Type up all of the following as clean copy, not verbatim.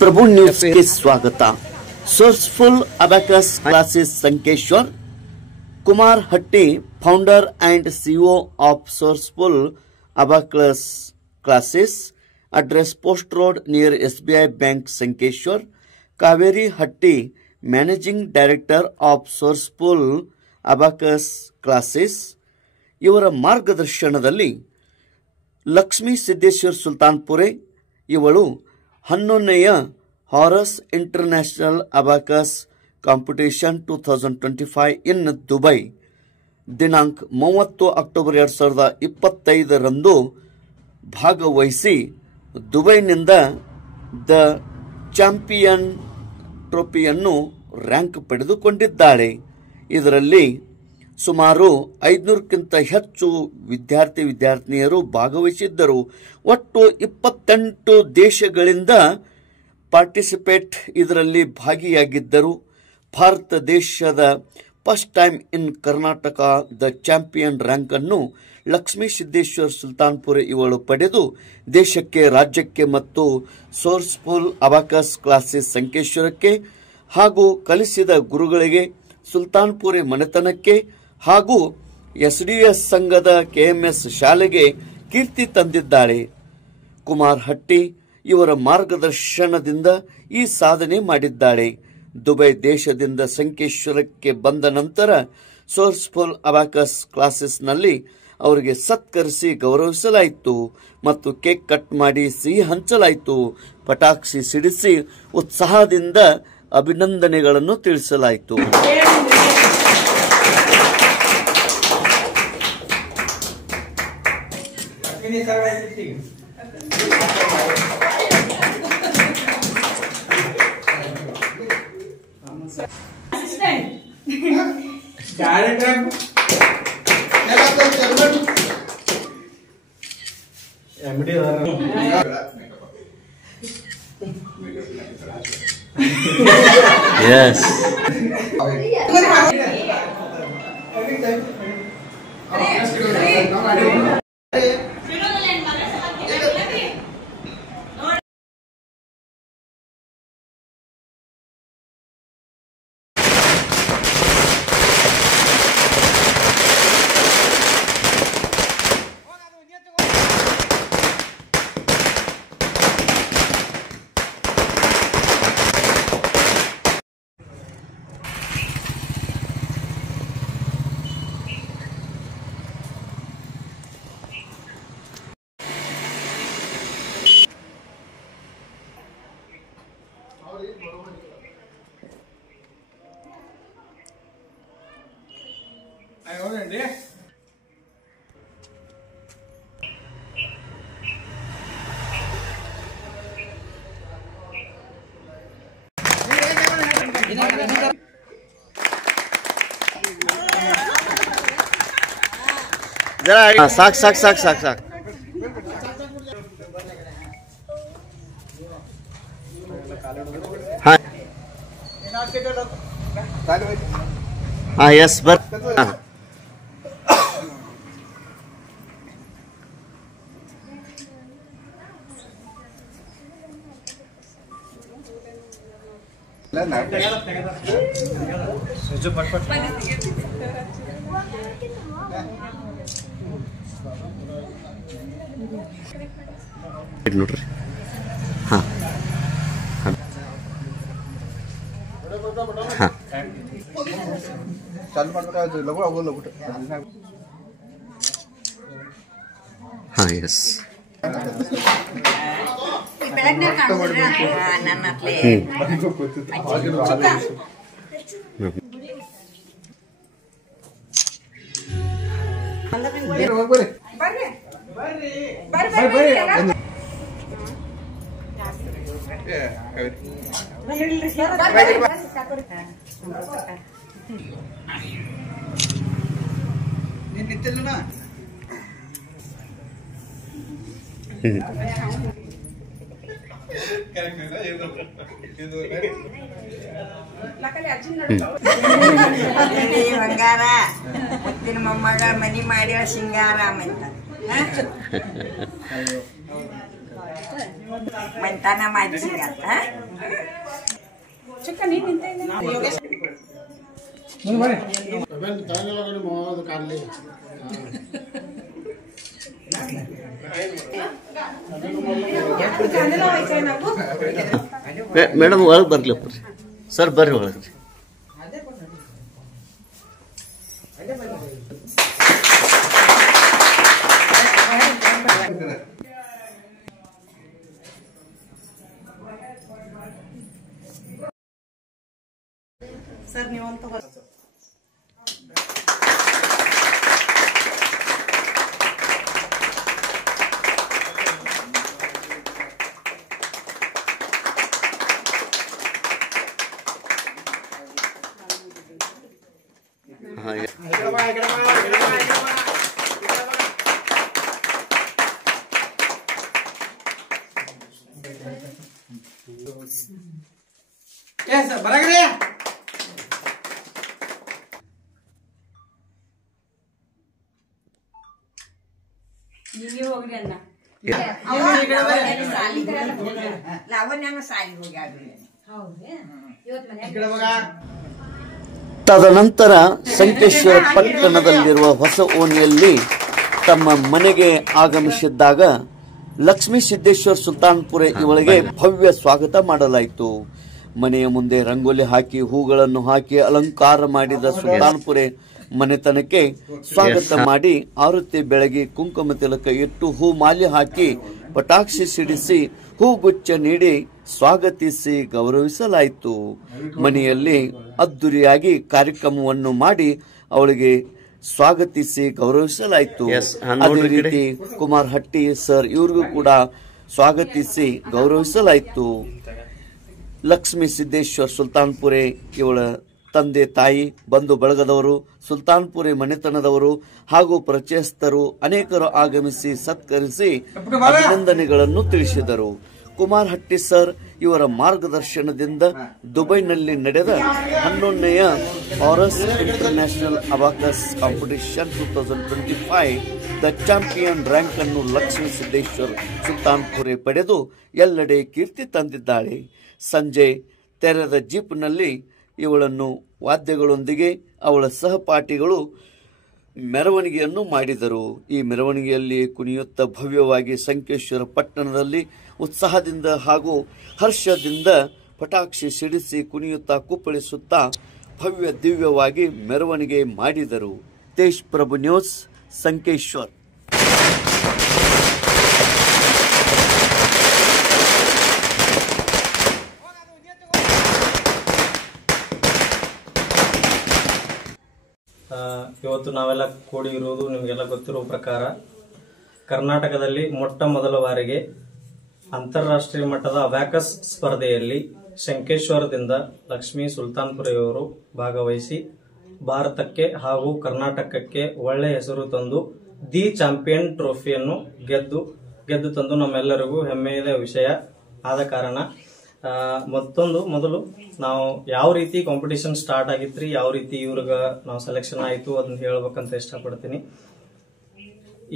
प्रभु news के स्वागत। Sourceful abacus classes Sankeshwar Kumar Hatti founder and CEO of sourceful abacus classes address post road near SBI Bank Sankeshwar Kaveri Hatti managing director of sourceful abacus classes ಇವರ ಮಾರ್ಗದರ್ಶನದಲ್ಲಿ ಲಕ್ಷ್ಮೀ ಸಿದ್ದೇಶ್ವರ್ ಸುಲ್ತಾನ್ಪುರೆ ಇವಳು 11ನೇ ಹಾರಸ್ international abacus competition 2025 in Dubai ದಿನಾಂಕ 30 October 2025 ರಂದು ಭಾಗವಹಿಸಿ ದುಬೈನಿಂದ ದ ಚಾಂಪಿಯನ್ ಟ್ರೋಫಿಯನ್ನು ರ್ಯಾಂಕ್ ಪಡೆದುಕೊಂಡಿದ್ದಾಳೆ। ಇದರಲ್ಲಿ ಸುಮಾರು 500ಕ್ಕಿಂತ ಹೆಚ್ಚು ವಿದ್ಯಾರ್ಥಿನಿಯರು ಭಾಗವಹಿಸಿದ್ದರು। ಒಟ್ಟು 28 ದೇಶಗಳಿಂದ ಪಾರ್ಟಿಸಿಪೇಟ್ ಇದರಲ್ಲಿ ಭಾಗಿಯಾಗಿದ್ದರು। ಭಾರತ ದೇಶದ first time in Karnataka the champion rank ಅನ್ನು ಲಕ್ಷ್ಮೀ ಸಿದ್ದೇಶ್ವರ್ ಸುಲ್ತಾನ್ಪುರೆ ಇವಳು ಪಡೆದು ದೇಶಕ್ಕೆ, ರಾಜ್ಯಕ್ಕೆ ಮತ್ತು ಸೋರ್ಸ್ಫುಲ್ ಅಬಾಕಸ್ ಕ್ಲಾಸಸ್ ಸಂಕೇಶ್ವರಕ್ಕೆ ಹಾಗೂ ಕಲಿಸಿದ ಗುರುಗಳಿಗೆ, ಸುಲ್ತಾನ್ಪುರೆ ಮನೆತನಕ್ಕೆ ಹಾಗೂ ಎಸ್ಡಿಎಸ್ ಸಂಘದ ಕೆಎಂಎಸ್ ಶಾಲೆಗೆ ಕೀರ್ತಿ ತಂದಿದ್ದಾಳೆ। ಕುಮಾರ್ ಹಟ್ಟಿ ಇವರ ಮಾರ್ಗದರ್ಶನದಿಂದ ಈ ಸಾಧನೆ ಮಾಡಿದ್ದಾಳೆ। ದುಬೈ ದೇಶದಿಂದ ಸಂಕೇಶ್ವರಕ್ಕೆ ಬಂದ ನಂತರ ಸೋರ್ಸ್ಫುಲ್ ಅಬಾಕಸ್ ಕ್ಲಾಸಸ್ನಲ್ಲಿ ಅವರಿಗೆ ಸತ್ಕರಿಸಿ ಗೌರವಿಸಲಾಯಿತು ಮತ್ತು ಕೇಕ್ ಕಟ್ ಮಾಡಿ ಸಿಹಿ ಹಂಚಲಾಯಿತು, ಪಟಾಕ್ಷಿ ಸಿಡಿಸಿ ಉತ್ಸಾಹದಿಂದ ಅಭಿನಂದನೆಗಳನ್ನು ತಿಳಿಸಲಾಯಿತು। Yes. जरा साक साक साक साक साक हाँ हाँ यस बर हाँ ನೋಡ್ರಿ हाँ हाँ हाँ यस ಬಂಗಾರ ಮುತ್ತಿನ ಮೊಮ್ಮಗ ಮನಿ ಮಾಡ್ಯಾಳ ಸಿಂಗಾರಾಮ ಅಂತ ಮಂತಾನ ಮಾಡಿ ಸಿಂಗಾರ ಮೇಡಮ್ ಒಳಗೆ ಬರ್ಲಿಪ್ಪ ರೀ ಸರ್ ಬರ್ರಿ ಒಳಗೆ ರೀ ಸರ್ ನೀವಂತ ಬರಗ್ರಿ ನೀವೇ ಹೋಗ್ರಿ ಅಣ್ಣ ಲಾವಣ್ಯನ ಸಾಲಿಗೆ ಹೋಗ್ಯಾಡ್ರಿ ತದನಂತರ ಸಂಕೇಶ್ವರ ಪಟ್ಟಣದಲ್ಲಿರುವ ಹೊಸ ಓಣಿಯಲ್ಲಿ ತಮ್ಮ ಮನೆಗೆ ಆಗಮಿಸಿದ್ದಾಗ ಲಕ್ಷ್ಮೀ ಸಿದ್ದೇಶ್ವರ ಸುಲ್ತಾನ್ಪುರ ಇವಳಿಗೆ ಭವ್ಯ ಸ್ವಾಗತ ಮಾಡಲಾಯಿತು. ಮನೆಯ ಮುಂದೆ ರಂಗೋಲಿ ಹಾಕಿ ಹೂಗಳನ್ನು ಹಾಕಿ ಅಲಂಕಾರ ಮಾಡಿದ ಸುಲ್ತಾನ್ಪುರೆ ಮನೆತನಕ್ಕೆ ಸ್ವಾಗತ ಮಾಡಿ ಆರತಿ ಬೆಳಗಿ ಕುಂಕುಮ ತಿಲಕ ಇಟ್ಟು ಹೂ ಮಾಲೆ ಹಾಕಿ ಪಟಾಕ್ಷಿ ಸಿಡಿಸಿ ಹೂಗುಚ್ಛ ನೀಡಿ ಸ್ವಾಗತಿಸಿ ಗೌರವಿಸಲಾಯಿತು. ಮನೆಯಲ್ಲಿ ಅದ್ದೂರಿಯಾಗಿ ಕಾರ್ಯಕ್ರಮವನ್ನು ಮಾಡಿ ಅವಳಿಗೆ ಸ್ವಾಗತಿಸಿ ಗೌರವಿಸಲಾಯಿತು. ಅದೇ ರೀತಿ ಕುಮಾರ್ ಹಟ್ಟಿ ಸರ್ ಇವ್ರಿಗೂ ಕೂಡ ಸ್ವಾಗತಿಸಿ ಗೌರವಿಸಲಾಯಿತು. ಲಕ್ಷ್ಮೀ ಸಿದ್ದೇಶ್ವರ ಸುಲ್ತಾನ್ಪುರೆ ಇವಳ ತಂದೆ ತಾಯಿ ಬಂಧು ಬಳಗದವರು ಸುಲ್ತಾನ್ಪುರೆ ಮನೆತನದವರು ಹಾಗೂ ಪರಿಚಯಸ್ಥರು ಅನೇಕರು ಆಗಮಿಸಿ ಸತ್ಕರಿಸಿ ಅಭಿನಂದನೆಗಳನ್ನು ತಿಳಿಸಿದರು. ಕುಮಾರ್ ಹಟ್ಟಿ ಸರ್ ಇವರ ಮಾರ್ಗದರ್ಶನದಿಂದ ದುಬೈನಲ್ಲಿ ನಡೆದ 11ನೇ ಆರಸ್ international abacus competition 2025 the champion rank ಅನ್ನು ಲಕ್ಷ್ಮೀ ಸಿದ್ದೇಶ್ವರ್ ಸುಲ್ತಾನ್ಪುರೆ ಪಡೆದು ಎಲ್ಲೆಡೆ ಕೀರ್ತಿ ತಂದಿದ್ದಾಳೆ. ಸಂಜೆ ತೆರೆದ ಜೀಪ್ನಲ್ಲಿ ಇವಳನ್ನು ವಾದ್ಯಗಳೊಂದಿಗೆ ಅವಳ ಸಹಪಾಠಿಗಳು ಮೆರವಣಿಗೆಯನ್ನು ಮಾಡಿದರು. ಈ ಮೆರವಣಿಗೆಯಲ್ಲಿ ಕುಣಿಯುತ್ತಾ ಭವ್ಯವಾಗಿ ಸಂಕೇಶ್ವರ ಪಟ್ಟಣದಲ್ಲಿ ಉತ್ಸಾಹದಿಂದ ಹಾಗೂ ಹರ್ಷದಿಂದ ಪಟಾಕ್ಷಿ ಸಿಡಿಸಿ ಕುಣಿಯುತ್ತಾ ಕುಪ್ಪಳಿಸುತ್ತಾ ಭವ್ಯ ದಿವ್ಯವಾಗಿ ಮೆರವಣಿಗೆ ಮಾಡಿದರು. ತೇಜ್ ಪ್ರಭು ನ್ಯೂಸ್ ಸಂಕೇಶ್ವರ್. ಇವತ್ತು ನಾವೆಲ್ಲ ಕೂಡಿರುವುದು ನಿಮಗೆಲ್ಲ ಗೊತ್ತಿರುವ ಪ್ರಕಾರ ಕರ್ನಾಟಕದಲ್ಲಿ ಮೊಟ್ಟ ಮೊದಲ ಬಾರಿಗೆ ಅಂತಾರಾಷ್ಟ್ರೀಯ ಮಟ್ಟದ ಅಬ್ಯಾಕಸ್ ಸ್ಪರ್ಧೆಯಲ್ಲಿ ಶಂಕೇಶ್ವರದಿಂದ ಲಕ್ಷ್ಮೀ ಸುಲ್ತಾನ್ಪುರೆಯವರು ಭಾಗವಹಿಸಿ ಭಾರತಕ್ಕೆ ಹಾಗೂ ಕರ್ನಾಟಕಕ್ಕೆ ಒಳ್ಳೆಯ ಹೆಸರು ತಂದು ದಿ ಚಾಂಪಿಯನ್ ಟ್ರೋಫಿಯನ್ನು ಗೆದ್ದು ತಂದು ನಮ್ಮೆಲ್ಲರಿಗೂ ಹೆಮ್ಮೆಯ ವಿಷಯ ಆದ ಕಾರಣ ಮೊದಲು ನಾವು ಯಾವ ರೀತಿ ಕಾಂಪಿಟೇಷನ್ ಸ್ಟಾರ್ಟ್ ಆಗಿತ್ರಿ, ಯಾವ ರೀತಿ ಇವ್ರಿಗ ನಾವು ಸೆಲೆಕ್ಷನ್ ಆಯ್ತು ಅದನ್ನ ಹೇಳ್ಬೇಕಂತ ಇಷ್ಟಪಡ್ತೀನಿ.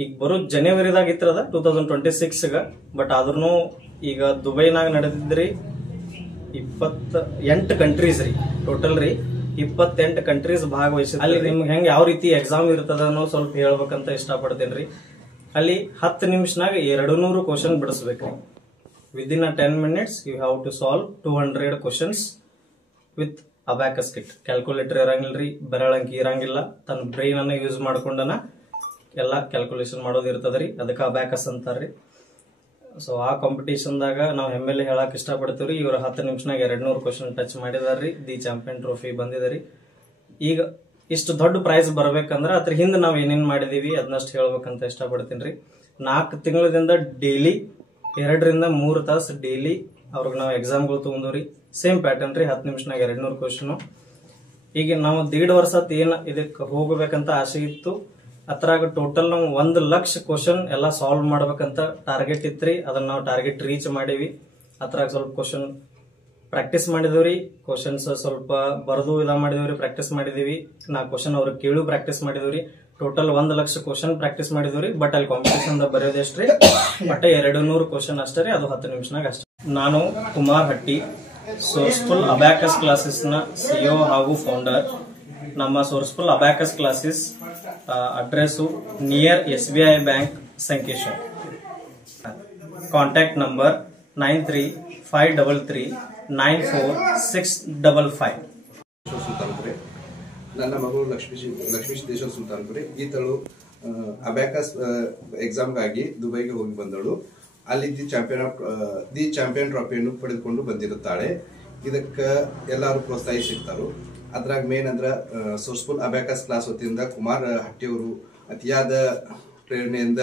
ಈಗ ಬರೋ ಜನವರಿದಾಗ ಇತ್ತದ 2026 ಬಟ್ ಆದ್ರೂ ಈಗ ದುಬೈನಾಗ ನಡೆದಿದ್ರಿ 28 ಕಂಟ್ರೀಸ್ ರೀ, ಟೋಟಲ್ ರೀ 28 ಕಂಟ್ರೀಸ್ ಭಾಗವಹಿಸಿದ್ರಿ. ಅಲ್ಲಿ ನಿಮ್ಗೆ ಹೆಂಗ್ ಯಾವ ರೀತಿ ಎಕ್ಸಾಮ್ ಇರ್ತದ ಅನ್ನೋ ಸ್ವಲ್ಪ ಹೇಳ್ಬೇಕಂತ ಇಷ್ಟಪಡ್ತೇನ್ರಿ. ಅಲ್ಲಿ 10 ನಿಮಿಷನಾಗ 200 question ಬಿಡಿಸ್ಬೇಕ್ರಿ. Within a 10 minutes, you have to solve 200 questions with abacus kit. Calculator ಇರಂಗಿಲ್ರಿ, ಬೆರಳಂಕಿ ಇರಂಗಿಲ್ಲ, ತನ್ನ ಬ್ರೈನ್ ಅನ್ನ ಯೂಸ್ ಮಾಡ್ಕೊಂಡನ ಎಲ್ಲ ಕ್ಯಾಲ್ಕುಲೇಷನ್ ಮಾಡೋದು ಇರ್ತದ್ರಿ. ಅದಕ್ಕೆ ಅಬ್ಯಾಕಸ್ ಅಂತಾರ್ರಿ. ಸೊ ಆ ಕಾಂಪಿಟೇಷನ್ದಾಗ ನಾವು ಹೆಮ್ಮೆಲೆ ಹೇಳಕ್ ಇಷ್ಟಪಡ್ತೀವ್ರಿ. ಇವ್ರ 10 ನಿಮಿಷನಾಗ 200 ಕ್ವಶನ್ ಟಚ್ ಮಾಡಿದಾರ್ರಿ. ದಿ ಚಾಂಪಿಯನ್ ಟ್ರೋಫಿ ಬಂದಿದರಿ. ಈಗ ಇಷ್ಟು ದೊಡ್ಡ ಪ್ರೈಸ್ ಬರ್ಬೇಕಂದ್ರ ಅದ್ರ ಹಿಂದೆ ನಾವ್ ಏನೇನ್ ಮಾಡಿದೀವಿ ಅದನ್ನಷ್ಟು ಹೇಳ್ಬೇಕಂತ ಇಷ್ಟಪಡ್ತೀನಿ. 4 ತಿಂಗಳದಿಂದ ಡೈಲಿ 2 ರಿಂದ 3 ತಾಸು ಡೈಲಿ ಅವ್ರಿಗೆ ನಾವು ಎಕ್ಸಾಮ್ಗಳು ತಗೊಂಡ್ರಿ. ಸೇಮ್ ಪ್ಯಾಟರ್ನ್ ರೀ, 10 ನಿಮಿಷನಾಗ 200 ಕ್ವಶನ್. ಈಗ ನಾವು 1.5 ವರ್ಷ ಏನ್ ಇದಕ್ಕೆ ಹೋಗಬೇಕಂತ ಆಸೆ ಇತ್ತು. ಅದ್ರಾಗ ಟೋಟಲ್ ನಾವು 1 ಲಕ್ಷ ಕ್ವಶನ್ ಎಲ್ಲ ಸಾಲ್ವ್ ಮಾಡ್ಬೇಕಂತ ಟಾರ್ಗೆಟ್ ಇತ್ರಿ. ಅದನ್ನ ನಾವು ಟಾರ್ಗೆಟ್ ರೀಚ್ ಮಾಡೀವಿ. ಅದ್ರಾಗ ಸ್ವಲ್ಪ ಕ್ವಶನ್ ಪ್ರಾಕ್ಟೀಸ್ ಮಾಡಿದವ್ರಿ, ಕ್ವಶನ್ಸ್ ಸ್ವಲ್ಪ ಬರೆದು ಮಾಡಿದವ್ರಿ, ಪ್ರಾಕ್ಟೀಸ್ ಮಾಡಿದೀವಿ. 4 ಕ್ವಶನ್ ಅವ್ರಿಗೆ ಕೇಳು ಪ್ರಾಕ್ಟೀಸ್ ಮಾಡಿದವ್ರಿ. ಟೋಟಲ್ 1 ಲಕ್ಷ ಕ್ವಶನ್ ಪ್ರಾಕ್ಟೀಸ್ ಮಾಡಿದ್ವಿ. ಬಟ್ ಅಲ್ಲಿ ಕಾಂಪಿಟೇಷನ್ ಬರೆಯೋದೆಷ್ಟ್ರಿ, ಬಟ್ 200 ಕ್ವಶನ್ ಅಷ್ಟೇ ರೀ. ಅದು 10 ನಿಮಿಷನಾಗ ಅಷ್ಟೇ. ನಾನು ಕುಮಾರ್ ಹಟ್ಟಿ ಸೋರ್ಸ್ಫುಲ್ ಅಬ್ಯಾಕಸ್ ಕ್ಲಾಸಸ್ನ ಸಿಇಒ ಹಾಗೂ ಫೌಂಡರ್. ನಮ್ಮ sourceful abacus classes address near SBI bank Sankeshwar. Contact number 9353394655. Sultanpure. ನನ್ನ ಮಗಳು ಲಕ್ಷ್ಮೀ ಸಿದ್ದೇಶ್ವರ್ ಸುಲ್ತಾನ್ಪುರೆ. ಈತಳು ಅಬ್ಯಾಕಸ್ ಎಕ್ಸಾಮ್ಗಾಗಿ ದುಬೈಗೆ ಹೋಗಿ ಬಂದಳು. ಅಲ್ಲಿ ದಿ ಚಾಂಪಿಯನ್ ಟ್ರಾಫಿಯನ್ನು ಪಡೆದುಕೊಂಡು ಬಂದಿರುತ್ತಾಳೆ. ಇದಕ್ಕೆ ಎಲ್ಲರೂ ಪ್ರೋತ್ಸಾಹಿಸಿರ್ತಾರೆ. ಅದ್ರಾಗ ಮೇನ್ ಅಂದ್ರ ಸೋರ್ಸ್ಫುಲ್ ಅಬ್ಯಾಕಸ್ ಕ್ಲಾಸ್ ವತಿಯಿಂದ ಕುಮಾರ್ ಹಟ್ಟಿಯವರು ಅತಿಯಾದ ಪ್ರೇರಣೆಯಿಂದ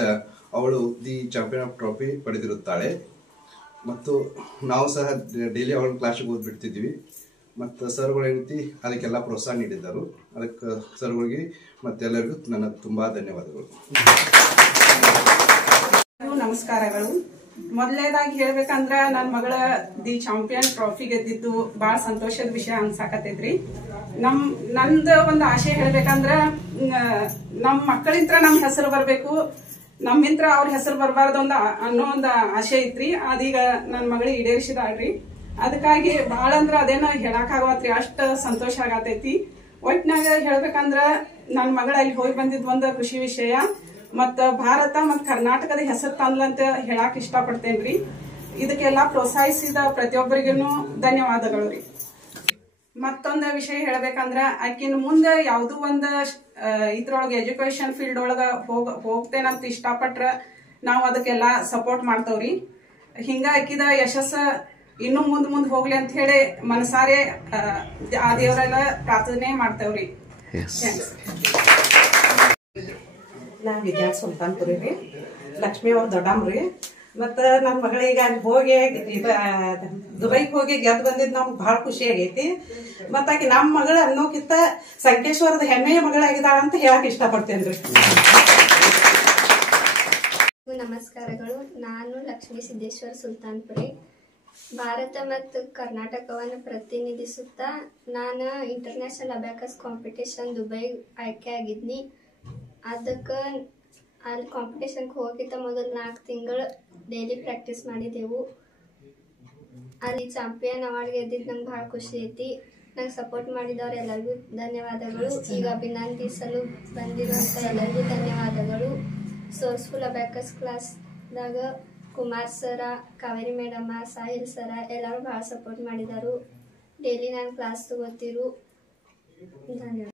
ಅವಳು ದಿ ಚಾಂಪಿಯನ್ ಟ್ರಾಫಿ ಪಡೆದಿರುತ್ತಾಳೆ. ಮತ್ತು ನಾವು ಸಹ ಡೈಲಿ ಅವಳ ಕ್ಲಾಸಿಗೆ ಓದ್ಬಿಡ್ತಿದ್ವಿ. ಮತ್ತು ಸರ್ಗಳು ಏನೈತಿ ಅದಕ್ಕೆಲ್ಲ ಪ್ರೋತ್ಸಾಹ ನೀಡಿದ್ದರು. ಅದಕ್ಕೆ ಸರ್ಗಳಿಗೆ ಮತ್ತೆಲ್ಲರಿಗೂ ನನ್ನ ತುಂಬಾ ಧನ್ಯವಾದಗಳು. ನಮಸ್ಕಾರಗಳು. ಮೊದಲನೇದಾಗಿ ಹೇಳ್ಬೇಕಂದ್ರ ನನ್ನ ಮಗಳ ದಿ ಚಾಂಪಿಯನ್ ಟ್ರಾಫಿ ಗೆದ್ದಿದ್ದು ಬಹಳ ಸಂತೋಷದ ವಿಷಯ ಅನ್ಸಾಕತೈತ್ರಿ. ನಂದು ಒಂದು ಆಶೆ ಹೇಳ್ಬೇಕಂದ್ರ ನಮ್ ಮಕ್ಕಳಿಂತ್ರ ನಮ್ ಹೆಸರು ಬರ್ಬೇಕು, ನಮ್ಮಿಂತ್ರ ಅವ್ರ ಹೆಸರು ಬರಬಾರ್ದು ಅನ್ನೋ ಒಂದು ಆಸೆ ಐತ್ರಿ. ಅದೀಗ ನನ್ನ ಮಗಳಿಗೆ ಈಡೇರಿಸಿದಾಳ್ರಿ. ಅದಕ್ಕಾಗಿ ಬಹಳ ಅಂದ್ರ ಅದೇನ ಹೇಳಕ್ ಆಗವತ್ರಿ, ಅಷ್ಟ ಸಂತೋಷ ಆಗತೈತಿ. ಒಟ್ನಾಗ ಹೇಳ್ಬೇಕಂದ್ರ ನನ್ನ ಮಗಳ ಅಲ್ಲಿ ಹೋಗಿ ಬಂದಿದ್ ಒಂದು ಖುಷಿ ವಿಷಯ. ಮತ್ತ ಭಾರತ ಮತ್ ಕರ್ನಾಟಕದ ಹೆಸರು ತಂದ್ಲಂತ ಹೇಳಕ್ ಇಷ್ಟಪಡ್ತೇನ್ರಿ. ಇದಕ್ಕೆಲ್ಲಾ ಪ್ರೋತ್ಸಾಹಿಸಿದ ಪ್ರತಿಯೊಬ್ಬರಿಗೂ ಧನ್ಯವಾದಗಳು ರೀ. ಮತ್ತೊಂದು ವಿಷಯ ಹೇಳ್ಬೇಕಂದ್ರ ಆಕಿನ ಮುಂದ ಯಾವ್ದು ಒಂದು ಇದ್ರೊಳಗ ಎಜುಕೇಶನ್ ಫೀಲ್ಡ್ ಒಳಗ ಹೋಗ್ತೇನಂತ ಇಷ್ಟಪಟ್ರ ನಾವ್ ಅದಕ್ಕೆಲ್ಲಾ ಸಪೋರ್ಟ್ ಮಾಡ್ತೇವ್ರಿ. ಹಿಂಗ ಆಕಿದ ಯಶಸ್ಸ ಇನ್ನು ಮುಂದ್ ಹೋಗ್ಲಿ ಅಂತ ಹೇಳಿ ಮನಸಾರೆ ಆ ದೇವರೆಲ್ಲ ಪ್ರಾರ್ಥನೆ ಮಾಡ್ತೇವ್ರಿ. ನಾ ವಿದ್ಯಾ ಸುಲ್ತಾನ್ಪುರಿ ರೀ. ಲಕ್ಷ್ಮಿ ಅವ್ರ ದೊಡ್ಡಮ್ರಿ. ಮತ್ತ ನನ್ನ ಮಗಳಿಗೆ ಅಲ್ಲಿ ಹೋಗಿ ದುಬೈಗೆ ಹೋಗಿ ಗೆದ್ದು ಬಂದಿದ್ ನಮ್ಗೆ ಬಹಳ ಖುಷಿ ಆಗೈತಿ. ಮತ್ತ ಆಕಿ ನಮ್ಮ ಮಗಳು ಅನ್ನೋಕ್ಕಿಂತ ಸಂಕೇಶ್ವರದ ಹೆಮ್ಮೆಯ ಮಗಳಾಗಿದ್ದಾಳ ಅಂತ ಹೇಳಕ್ ಇಷ್ಟಪಡ್ತೇನ್ರಿ. ನಮಸ್ಕಾರಗಳು. ನಾನು ಲಕ್ಷ್ಮೀ ಸಿದ್ದೇಶ್ವರ್ ಸುಲ್ತಾನ್ಪುರಿ. ಭಾರತ ಮತ್ತು ಕರ್ನಾಟಕವನ್ನು ಪ್ರತಿನಿಧಿಸುತ್ತಾ ನಾನು ಇಂಟರ್ನ್ಯಾಷನಲ್ ಅಬ್ಯಾಕಸ್ ಕಾಂಪಿಟೇಷನ್ ದುಬೈ ಆಯ್ಕೆ ಆಗಿದ್ನಿ. ಅದಕ್ಕೆ ಅಲ್ಲಿ ಕಾಂಪಿಟೇಷನ್ಗೆ ಹೋಗಿದ್ದ ಮೊದಲು 4 ತಿಂಗಳು ಡೈಲಿ ಪ್ರಾಕ್ಟೀಸ್ ಮಾಡಿದೆವು. ಅಲ್ಲಿ ಚಾಂಪಿಯನ್ ಅವಾರ್ಡ್ ಗೆದ್ದಿದ್ದು ನಂಗೆ ಭಾಳ ಖುಷಿ ಐತಿ. ನಂಗೆ ಸಪೋರ್ಟ್ ಮಾಡಿದವ್ರು ಎಲ್ಲರಿಗೂ ಧನ್ಯವಾದಗಳು. ಈಗ ಅಭಿನಂದಿಸಲು ಬಂದಿರುವಂಥ ಎಲ್ಲರಿಗೂ ಧನ್ಯವಾದಗಳು. ಸೋರ್ಸ್ಫುಲ್ ಅಬ್ಯಾಕಸ್ ಕ್ಲಾಸ್ದಾಗ ಕುಮಾರ್ ಸರ, ಕಾವೇರಿ ಮೇಡಮ್ಮ, ಸಾಹಿಲ್ ಸರ ಎಲ್ಲರೂ ಭಾಳ ಸಪೋರ್ಟ್ ಮಾಡಿದರು. ಡೈಲಿ ನಾನು ಕ್ಲಾಸ್ ತಗೋತಿರು.